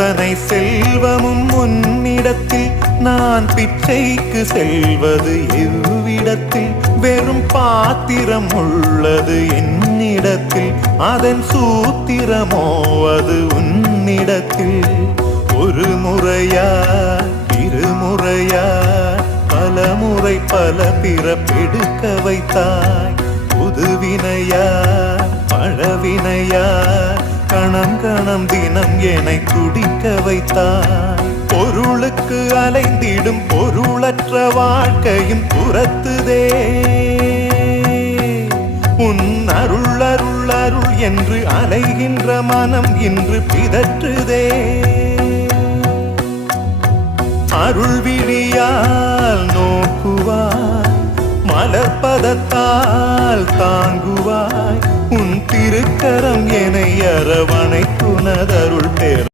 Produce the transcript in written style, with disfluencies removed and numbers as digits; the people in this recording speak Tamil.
அத்தனை செல்வமும் உன்னிடத்தில் நான் பிச்சைக்கு செல்வது எவ்விடத்தில் வெறும் பாத்திரம் உள்ளது என்னிடத்தில் அதன் சூத்திரமோ அது உன்னிடத்தில் ஒரு முறையா இருமுறையா பல முறை பல பிறப்பெடுக்க வைத்தாய் புதுவினையா பழவினையா கணம் கணம் தினம் என்னை துடிக்க வைத்தாய் பொருளுக்கு அலைந்திடும் பொருளற்ற வாழ்க்கையும் துரத்துதே உன் அருள் அருள் அருள் என்று அலைகின்ற மனம் இன்று பிதற்றுதே அருள் விழியால் நோக்குவாய் மலர்பதத்தால் தாங்குவாய் உன் திருக்கரம் என்னை அரவணைத்துனதருள் பெற